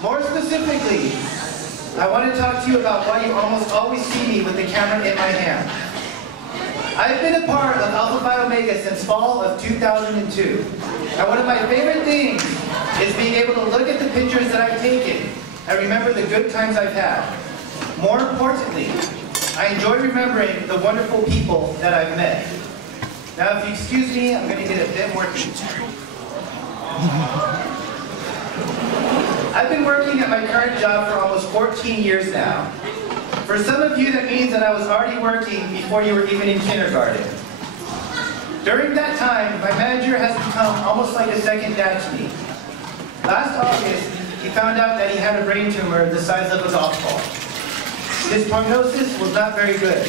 More specifically, I want to talk to you about why you almost always see me with the camera in my hand. I've been a part of Alpha Phi Omega since fall of 2002. And one of my favorite things is being able to look at the pictures that I've taken and remember the good times I've had. More importantly, I enjoy remembering the wonderful people that I've met. Now, if you excuse me, I'm going to get a bit more detail. I've been working at my current job for almost 14 years now. For some of you, that means that I was already working before you were even in kindergarten. During that time, my manager has become almost like a second dad to me. Last August, he found out that he had a brain tumor the size of a golf ball. His prognosis was not very good,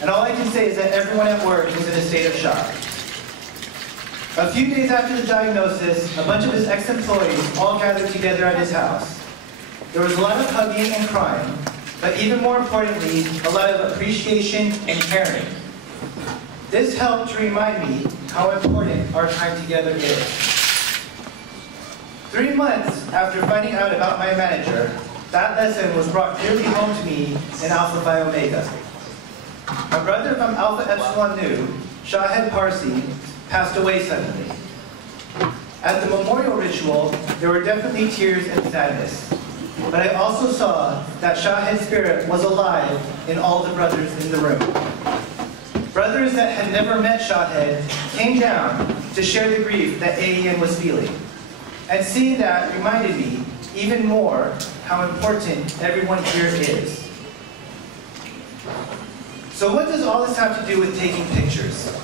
and all I can say is that everyone at work was in a state of shock. A few days after the diagnosis, a bunch of his ex-employees all gathered together at his house. There was a lot of hugging and crying, but even more importantly, a lot of appreciation and caring. This helped to remind me how important our time together is. 3 months after finding out about my manager, that lesson was brought clearly home to me in Alpha Phi Omega. My brother from Alpha Epsilon Nu, Shahid Parsi, passed away suddenly. At the memorial ritual, there were definitely tears and sadness. But I also saw that Shahid's spirit was alive in all the brothers in the room. Brothers that had never met Shahid came down to share the grief that AEN was feeling. And seeing that reminded me even more how important everyone here is. So what does all this have to do with taking pictures?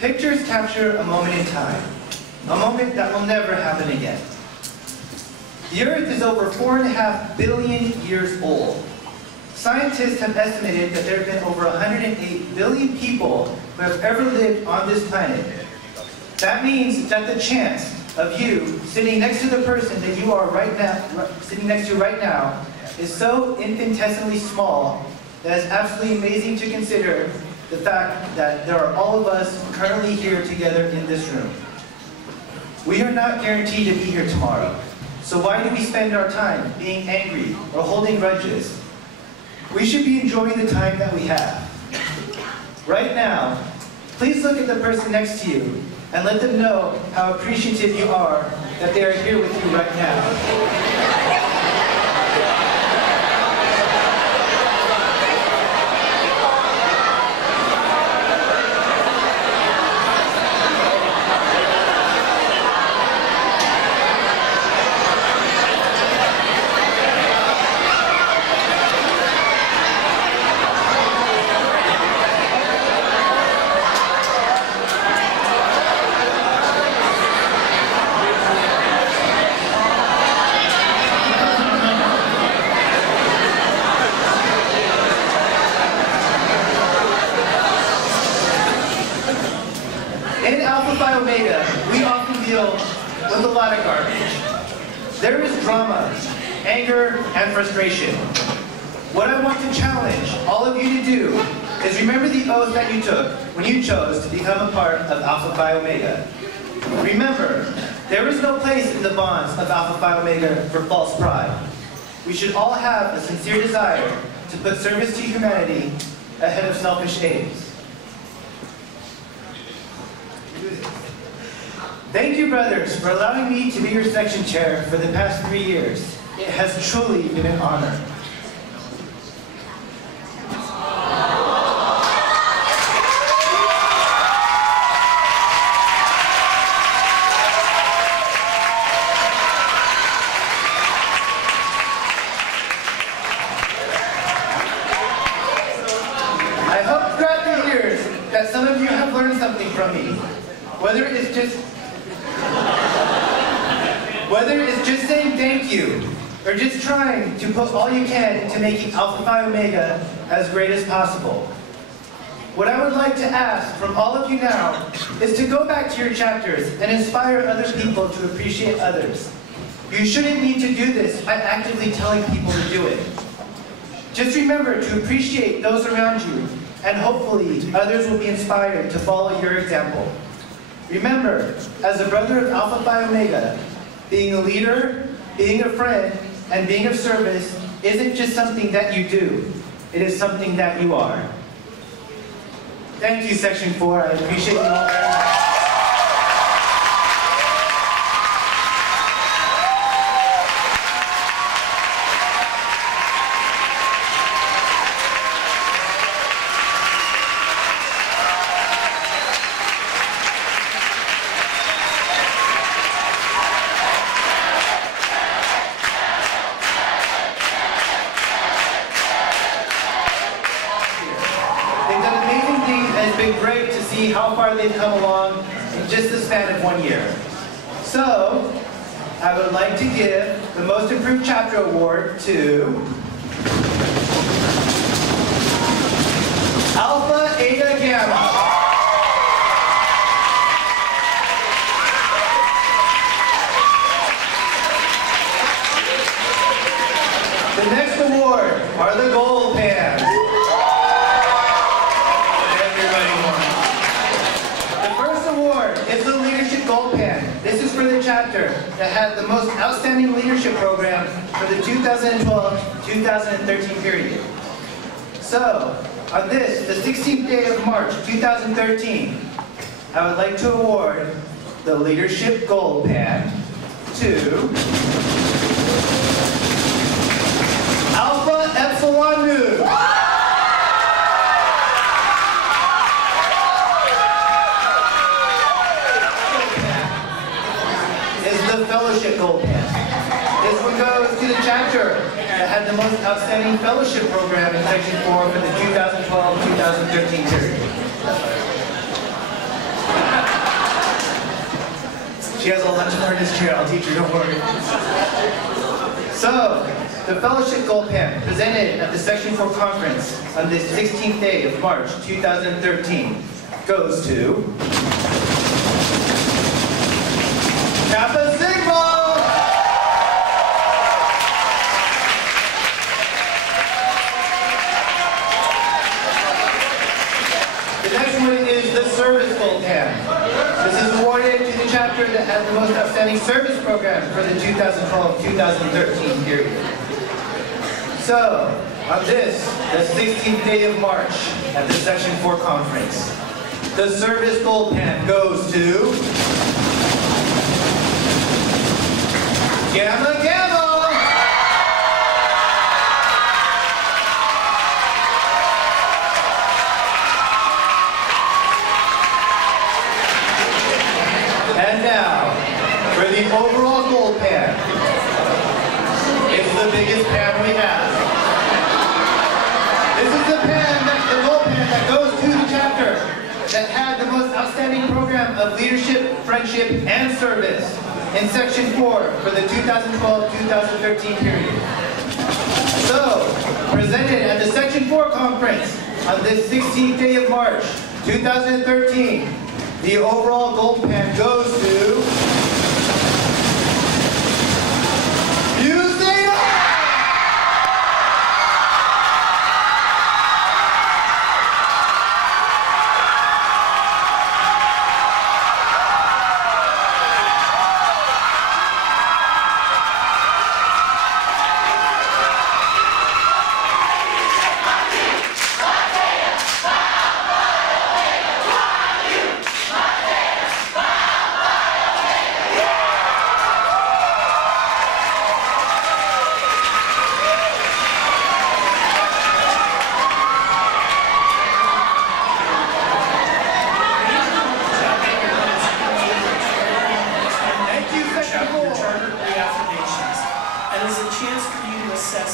Pictures capture a moment in time, a moment that will never happen again. The Earth is over 4.5 billion years old. Scientists have estimated that there have been over 108 billion people who have ever lived on this planet. That means that the chance of you sitting next to the person that you are sitting next to right now is so infinitesimally small that it's absolutely amazing to consider the fact that there are all of us currently here together in this room. We are not guaranteed to be here tomorrow. So why do we spend our time being angry or holding grudges? We should be enjoying the time that we have. Right now, please look at the person next to you and let them know how appreciative you are that they are here with you right now. In Alpha Phi Omega, we often deal with a lot of garbage. There is drama, anger, and frustration. What I want to challenge all of you to do is remember the oath that you took when you chose to become a part of Alpha Phi Omega. Remember, there is no place in the bonds of Alpha Phi Omega for false pride. We should all have a sincere desire to put service to humanity ahead of selfish aims. Thank you, brothers, for allowing me to be your section chair for the past 3 years. It has truly been an honor. I hope throughout the years that some of you have learned something from me. Whether it's just saying thank you, or just trying to put all you can into making Alpha Phi Omega as great as possible. What I would like to ask from all of you now is to go back to your chapters and inspire other people to appreciate others. You shouldn't need to do this by actively telling people to do it. Just remember to appreciate those around you, and hopefully others will be inspired to follow your example. Remember, as a brother of Alpha Phi Omega, being a leader, being a friend, and being of service isn't just something that you do, it is something that you are. Thank you, Section 4. I appreciate you all very much. Great to see how far they've come along in just the span of 1 year. So, I would like to give the Most Improved Chapter Award to Alpha Eta Gamma. The next award are the Gold Pans. It's the Leadership Gold Pan. This is for the chapter that had the most outstanding leadership program for the 2012-2013 period. So, on this, the 16th day of March 2013, I would like to award the Leadership Gold Pan to Alpha Epsilon Nu. Fellowship Gold Pan. This one goes to the chapter that had the most outstanding fellowship program in Section 4 for the 2012-2013 period. She has a lot to learn this chair. I'll teach her, don't worry. So, the Fellowship Gold Pan presented at the Section 4 conference on this 16th day of March 2013 goes to Kappa Sigma! The next one is the Service Gold Pan. This is awarded to the chapter that had the most outstanding service program for the 2012-2013 period. So, on this, the 16th day of March at the Section 4 conference, the Service Gold Pan goes to Gamma Gamma! And now, for the overall Gold Pan. It's the biggest pan we have. This is the Gold Pan that goes to the chapter that had the most outstanding program of leadership, friendship, and service in Section 4 for the 2012-2013 period. So, presented at the Section 4 conference on this 16th day of March 2013, the overall Gold Pan goes to Zeta!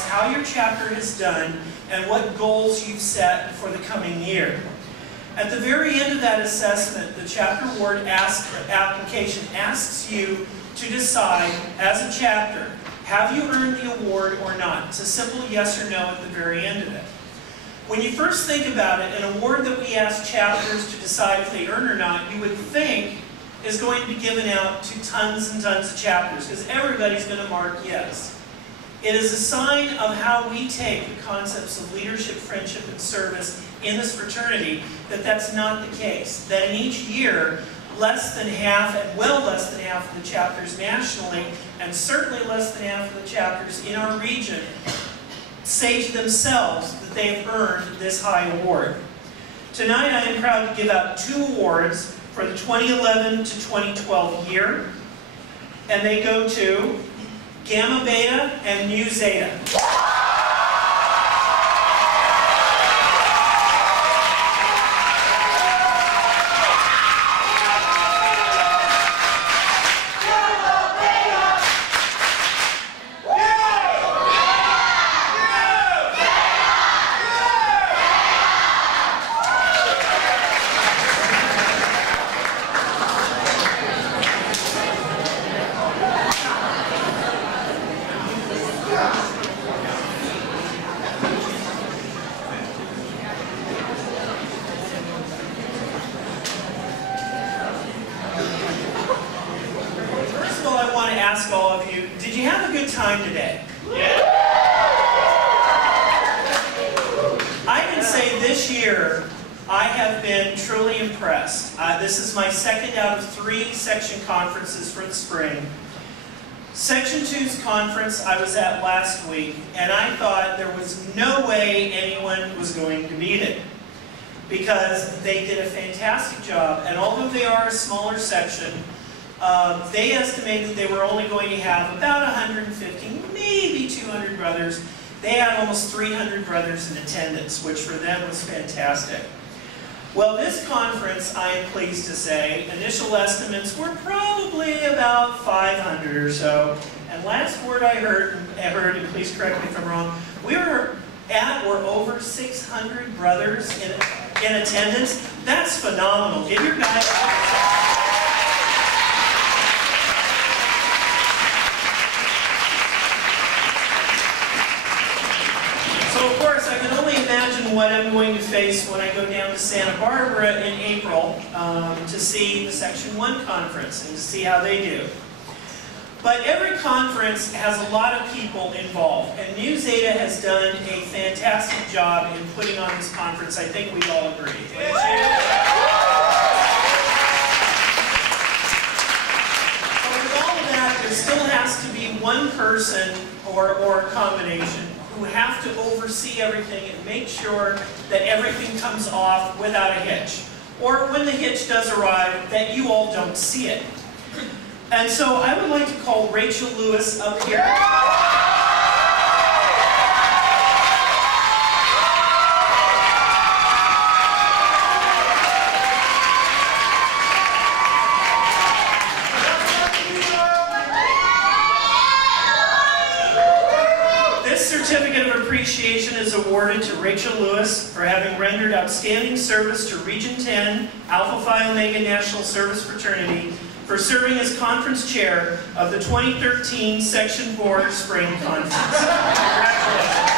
How your chapter has done and what goals you've set for the coming year. At the very end of that assessment, the chapter award application asks you to decide, as a chapter, have you earned the award or not? It's a simple yes or no at the very end of it. When you first think about it, an award that we ask chapters to decide if they earn or not, you would think is going to be given out to tons and tons of chapters, because everybody's going to mark yes. It is a sign of how we take the concepts of leadership, friendship, and service in this fraternity that that's not the case. That in each year, less than half, and well less than half of the chapters nationally, and certainly less than half of the chapters in our region, say to themselves that they have earned this high award. Tonight I am proud to give out 2 awards for the 2011 to 2012 year, and they go to Gamma Beta and Mu Zeta. Ask all of you, did you have a good time today? Yeah. I can say this year I have been truly impressed. This is my second out of 3 section conferences for the spring. Section 2's conference I was at last week, and I thought there was no way anyone was going to beat it, because they did a fantastic job, and although they are a smaller section, they estimated they were only going to have about 150, maybe 200 brothers. They had almost 300 brothers in attendance, which for them was fantastic. Well, this conference, I am pleased to say, initial estimates were probably about 500 or so. And last word I heard, and please correct me if I'm wrong, we were at or over 600 brothers in attendance. That's phenomenal. Give your guys... So of course, I can only imagine what I'm going to face when I go down to Santa Barbara in April to see the Section 1 conference and to see how they do. But every conference has a lot of people involved, and Mu Zeta has done a fantastic job in putting on this conference. I think we all agree. Wouldn't you? But with all of that, there still has to be one person or a combination who have to oversee everything and make sure that everything comes off without a hitch. Or when the hitch does arrive, that you all don't see it. And so I would like to call Rachel Lewis up here. Certificate of Appreciation is awarded to Rachel Lewis for having rendered outstanding service to Region 10 Alpha Phi Omega National Service Fraternity for serving as conference chair of the 2013 Section 4 Spring Conference. Congratulations.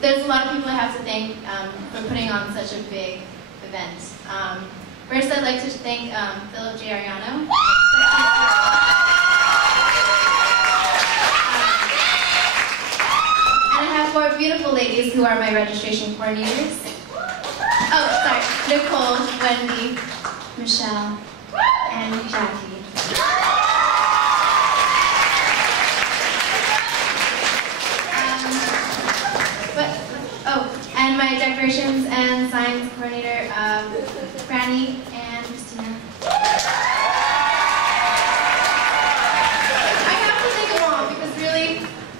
There's a lot of people I have to thank for putting on such a big event. First, I'd like to thank Philip J. Ariano. And I have 4 beautiful ladies who are my registration coordinators. Oh, sorry, Nicole, Wendy, Michelle, and Jackie. And my decorations and signs coordinator, Franny and Christina. I have to thank them all because really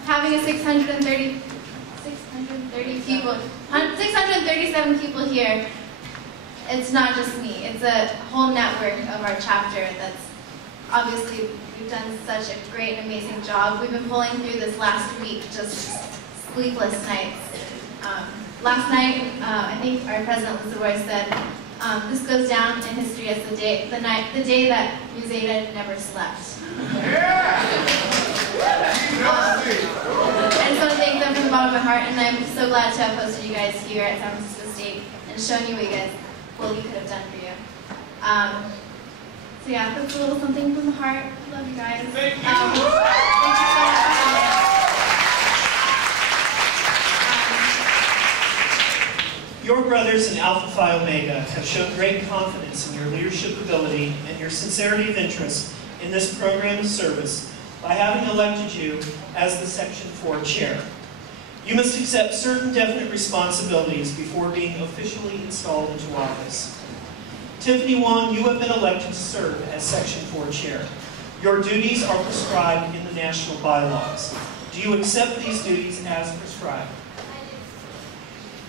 having a 637 people here, it's not just me. It's a whole network of our chapter that's obviously, we've done such a great and amazing job. We've been pulling through this last week, just sleepless nights. Last night, I think our president Liz Roy said, this goes down in history as the day that Mu Zeta never slept. Yeah. And so I thank them from the bottom of my heart, and I'm so glad to have hosted you guys here at San Francisco State and shown you what you could have done for you. So yeah, that's a little something from the heart. Love you guys. Thank you. Thank you so much for coming. Your brothers in Alpha Phi Omega have shown great confidence in your leadership ability and your sincerity of interest in this program of service by having elected you as the Section 4 chair. You must accept certain definite responsibilities before being officially installed into office. Tiffany Wong, you have been elected to serve as Section 4 chair. Your duties are prescribed in the national bylaws. Do you accept these duties as prescribed?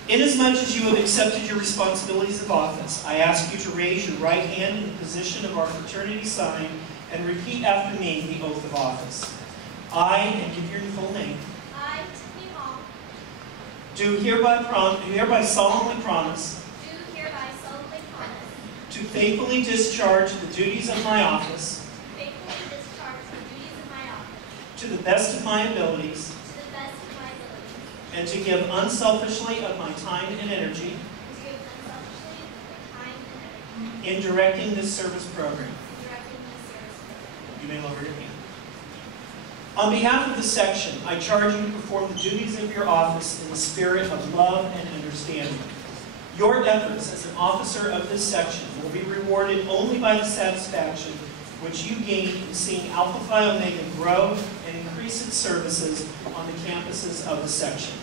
Inasmuch as you have accepted your responsibilities of office, I ask you to raise your right hand in the position of our fraternity sign and repeat after me the oath of office. I, and give your full name, I, Tiffany Wong, do hereby solemnly promise to faithfully discharge the duties of my office to the best of my abilities and to give unselfishly of my time and energy in directing this service program. You may lower your hand. On behalf of the section, I charge you to perform the duties of your office in the spirit of love and understanding. Your efforts as an officer of this section will be rewarded only by the satisfaction which you gain in seeing Alpha Phi Omega grow and increase its services on the campuses of the section.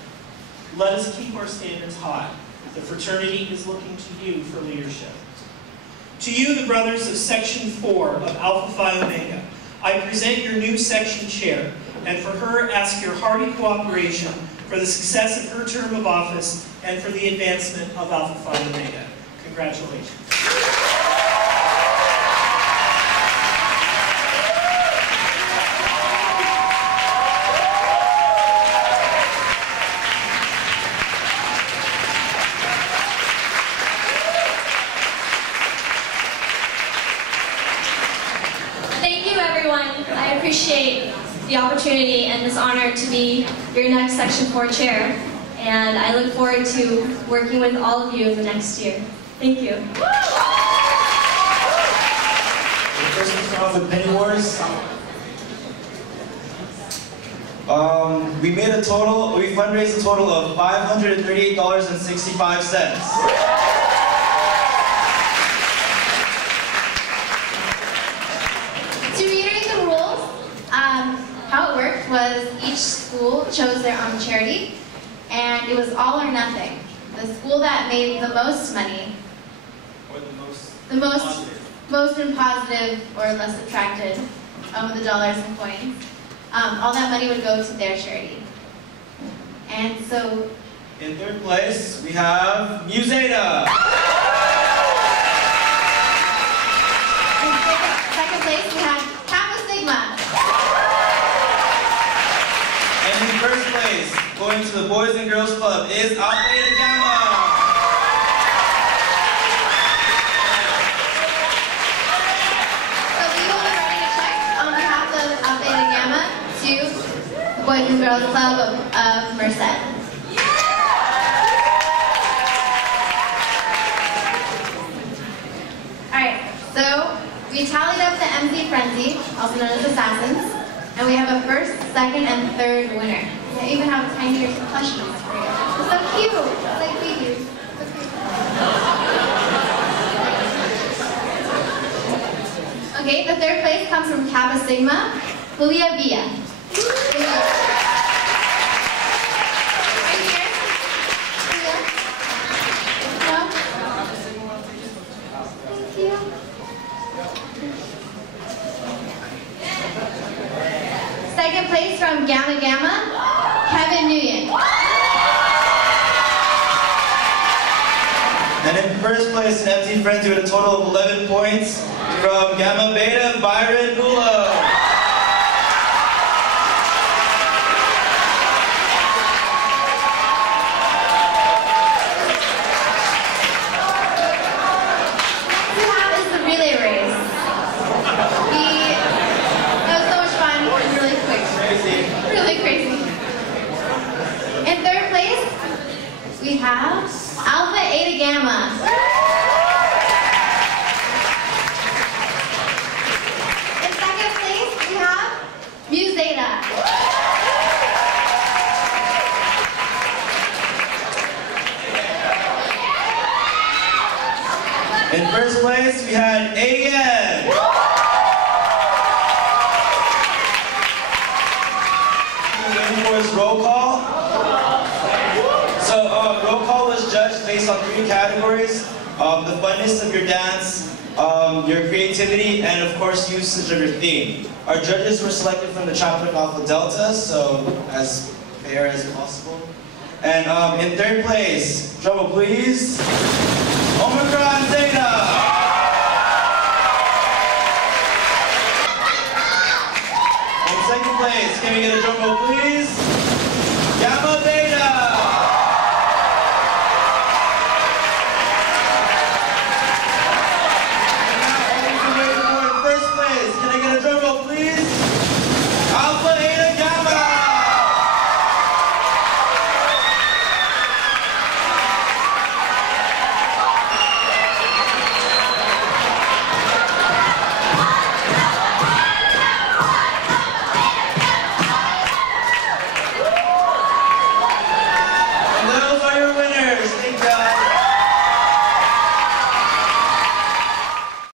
Let us keep our standards high. The fraternity is looking to you for leadership. To you, the brothers of Section 4 of Alpha Phi Omega, I present your new section chair, and for her ask your hearty cooperation for the success of her term of office and for the advancement of Alpha Phi Omega. Congratulations. I appreciate the opportunity and this honor to be your next Section 4 chair, and I look forward to working with all of you in the next year. Thank you. First, we start off with penny wars. We fundraised a total of $538.65. How it worked was each school chose their own charity, and it was all or nothing. The school that made the most money, Or the most in positive or less subtracted with the dollars and coins, all that money would go to their charity. And so, in third place, we have Zeta. In second place, we had Kappa Sigma. And in first place, going to the Boys and Girls Club, is Alpha Eta Gamma. So we will be writing a check on behalf of Alpha Eta Gamma to the Boys and Girls Club of Merced. Alright, so we tallied up the MC Frenzy, also known as Assassins, and we have a first, second, and third winner. I even have a tinier plush piece for you. It's so cute, like babies. So cute. Okay, the third place comes from Kappa Sigma, Julia Villa. Right here. Julia. No? Thank you. Second place from Gamma Gamma, Kevin Nguyen. And in first place, an MC Frenzy with a total of 11 points from Gamma Beta, Byron Gulo. Next we have is the relay race. That was so much fun and really quick. Really crazy. In third place, we have Alpha Eta Gamma. first place, we had AN. Waiting for his roll call. So roll call was judged based on 3 categories: the funness of your dance, your creativity, and of course usage of your theme. Our judges were selected from the chapter of Alpha Delta, so as fair as possible. And in 3rd place, drum roll please, Omicron Zeta. In 2nd place, can we get a drum roll please?